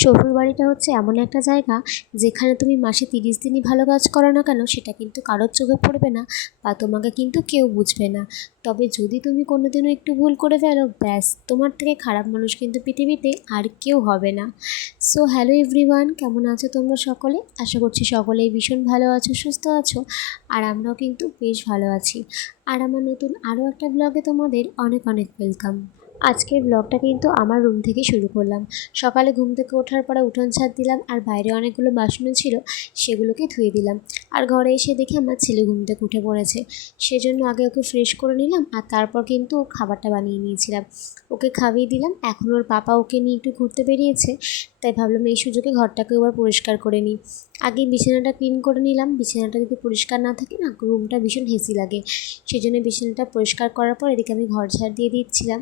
শ্বশুরবাড়িটা হচ্ছে এমন একটা জায়গা যেখানে তুমি মাসে 30 দিনই ভালো কাজ করো না কেন সেটা কিন্তু কারোর চোখে পড়বে না বা তোমাকে কিন্তু কেউ বুঝবে না। তবে যদি তুমি কোনোদিনও একটু ভুল করে ফেলো, ব্যাস, তোমার থেকে খারাপ মানুষ কিন্তু পৃথিবীতে আর কেউ হবে না। সো হ্যালো এভরিওয়ান, কেমন আছো তোমরা সকলে? আশা করছি সকলেই ভীষণ ভালো আছো, সুস্থ আছো। আর আমরাও কিন্তু বেশ ভালো আছি। আর আমার নতুন আরও একটা ব্লগে তোমাদের অনেক অনেক ওয়েলকাম। আজকের ব্লগটা কিন্তু আমার রুম থেকে শুরু করলাম। সকালে ঘুম থেকে ওঠার পরে উঠোন ঝাড় দিলাম, আর বাইরে অনেকগুলো বাসনও ছিল, সেগুলোকে ধুয়ে দিলাম। আর ঘরে এসে দেখি আমার ছেলে ঘুম থেকে উঠে পড়েছে, সেজন্য আগে ওকে ফ্রেশ করে নিলাম, আর তারপর কিন্তু খাবারটা বানিয়ে নিয়েছিলাম। ওকে খাইয়ে দিলাম। এখন ওর পাপা ওকে নিয়ে একটু ঘুরতে বেরিয়েছে, তাই ভাবলাম এই সুযোগে ঘরটাকে এবার পরিষ্কার করে নিই। আগে বিছানাটা ক্লিন করে নিলাম। বিছানাটা যদি পরিষ্কার না থাকে না, রুমটা ভীষণ হেসি লাগে। সেই জন্য বিছানাটা পরিষ্কার করার পর এদিকে আমি ঘর ঝাড় দিয়ে দিচ্ছিলাম।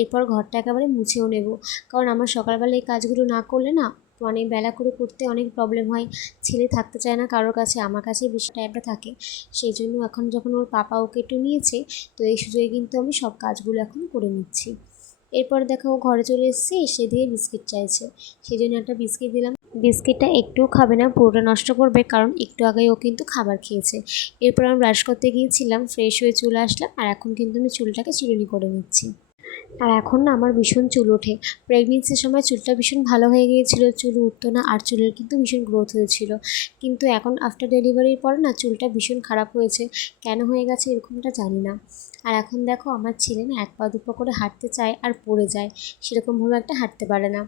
এরপর ঘরটা একেবারে মুছেও নেব, কারণ আমার সকালবেলা এই কাজগুলো না করলে না অনেক বেলা করে করতে অনেক প্রবলেম হয়। ছেলে থাকতে চায় না কারোর কাছে, আমার কাছে বেশি টাইমটা থাকে। সেই জন্য এখন যখন ওর পাপা ওকে একটু নিয়েছে, তো এই সুযোগে কিন্তু আমি সব কাজগুলো এখন করে নিচ্ছি। এরপর দেখো ও ঘরে চলে এসেছে, এসে দিয়ে বিস্কিট চাইছে, সেই জন্য একটা বিস্কিট দিলাম। বিস্কিটটা একটুও খাবে না, পুরোটা নষ্ট করবে, কারণ একটু আগেই ও কিন্তু খাবার খেয়েছে। এরপর আমি ব্রাশ করতে গিয়েছিলাম, ফ্রেশ হয়ে চলে আসলাম, আর এখন কিন্তু আমি চুলটাকে চিরুনি করে নিচ্ছি। আর এখন না আমার ভীষণ চুল ওঠে। প্রেগনেন্সির সময় চুলটা ভীষণ ভালো হয়ে গিয়েছিল, চুল উঠতো না, আর চুলের কিন্তু ভীষণ গ্রোথ হয়েছিল। কিন্তু এখন আফটার ডেলিভারির পর না চুলটা ভীষণ খারাপ হয়েছে। কেন হয়ে গেছে এরকমটা জানি না। আর এখন দেখো আমার ছেলে না এক পা দুপা করে হাঁটতে চায় আর পড়ে যায়, সেরকমভাবে একটা হাঁটতে পারে না।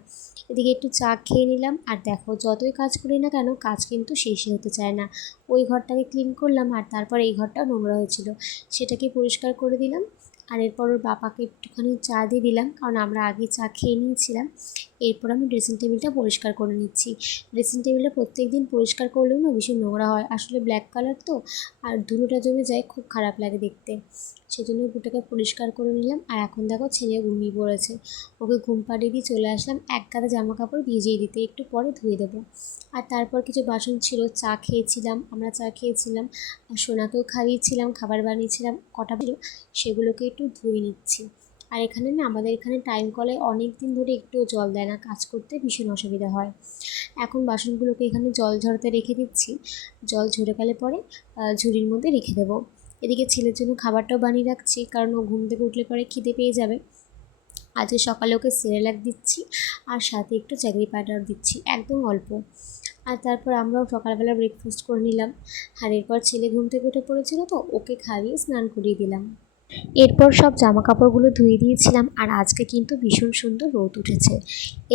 এদিকে একটু চা খেয়ে নিলাম, আর দেখো যতই কাজ করি না কেন কাজ কিন্তু শেষই হতে চায় না। ওই ঘরটাকে ক্লিন করলাম, আর তারপর এই ঘরটাও নোংরা হয়েছিল, সেটাকে পরিষ্কার করে দিলাম। আর এরপর ওর বাবাকে একটুখানি চা দিয়ে দিলাম, কারণ আমরা আগে চা খেয়ে নিয়েছিলাম। এরপর আমি ড্রেসিং টেবিলটা পরিষ্কার করে নিচ্ছি। ড্রেসিং টেবিলটা প্রত্যেক দিন পরিষ্কার করলেও না ভীষণ নোংরা হয়, আসলে ব্ল্যাক কালার তো, আর ধুলোটা জমে যায়, খুব খারাপ লাগে দেখতে। সেজন্য ওটাকে পরিষ্কার করে নিলাম। আর এখন দেখো ছেলে ঘুমিয়ে পড়েছে, ওকে ঘুম পাড়িয়ে দিয়ে চলে আসলাম এক গাদা জামা কাপড় ভিজিয়ে দিতে, একটু পরে ধুয়ে দেবো। আর তারপর কিছু বাসন ছিল, চা খেয়েছিলাম, আমরা চা খেয়েছিলাম, আর সোনাকেও খাইয়েছিলাম, খাবার বানিয়েছিলাম কটা, সেগুলোকে একটু ধুয়ে নিচ্ছি। আর এখানে না আমাদের এখানে টাইম কলে অনেক দিন ধরে একটুও জল দেয় না, কাজ করতে ভীষণ অসুবিধা হয়। এখন বাসনগুলোকে এখানে জল ঝরাতে রেখে দিচ্ছি, জল ঝরে গেলে পরে ঝুড়ির মধ্যে রেখে দেবো। এদিকে ছেলের জন্য খাবারটাও বানিয়ে রাখছি, কারণ ও ঘুম থেকে উঠলে পরে খিদে পেয়ে যাবে। আজকে সকালে ওকে সেরেলাক দিচ্ছি, আর সাথে একটু চ্যাগরি পাউডার দিচ্ছি, একদম অল্প। আর তারপর আমরাও সকালবেলা ব্রেকফাস্ট করে নিলাম। আর এরপর ছেলে ঘুম থেকে উঠে পড়েছিল, তো ওকে খাইয়ে স্নান করিয়ে দিলাম। এরপর সব জামা কাপড়গুলো ধুয়ে দিয়েছিলাম, আর আজকে কিন্তু ভীষণ সুন্দর রোদ উঠেছে।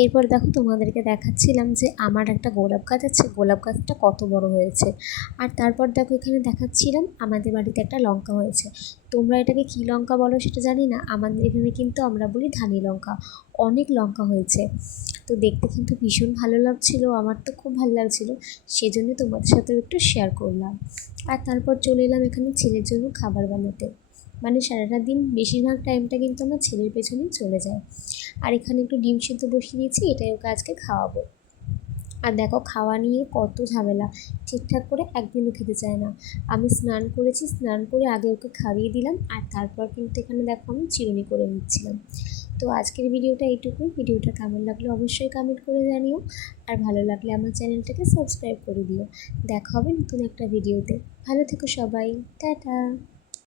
এরপর দেখো তোমাদেরকে দেখাচ্ছিলাম যে আমার একটা গোলাপ গাছ আছে, গোলাপ গাছটা কত বড় হয়েছে। আর তারপর দেখো এখানে দেখাচ্ছিলাম আমাদের বাড়িতে একটা লঙ্কা হয়েছে। তোমরা এটাকে কী লঙ্কা বলো সেটা জানি না, আমাদের এখানে কিন্তু আমরা বলি ধানি লঙ্কা। অনেক লঙ্কা হয়েছে, তো দেখতে কিন্তু ভীষণ ভালো লাগছিলো, আমার তো খুব ভালো লাগছিলো, সেজন্য তোমাদের সাথেও একটু শেয়ার করলাম। আর তারপর চলে এলাম এখানে ছেলের জন্য খাবার বানাতে। মানে সারাটা দিন বেশিরভাগ টাইমটা কিন্তু আমার ছেলের পেছনেই চলে যায়। আর এখানে একটু ডিম সিদ্ধ বসিয়ে দিয়েছি, এটাই ওকে আজকে খাওয়াবো। আর দেখো খাওয়া নিয়ে কত ঝামেলা, ঠিকঠাক করে একদিনও খেতে চায় না। আমি স্নান করেছি, স্নান করে আগে ওকে খাইয়ে দিলাম, আর তারপর কিন্তু এখানে দেখো আমি চিরুনি করে নিচ্ছিলাম। তো আজকের ভিডিওটা এইটুকুই। ভিডিওটা কেমন লাগলো অবশ্যই কমেন্ট করে জানিও, আর ভালো লাগলে আমার চ্যানেলটাকে সাবস্ক্রাইব করে দিও। দেখা হবে নতুন একটা ভিডিওতে। ভালো থেকো সবাই, টাটা।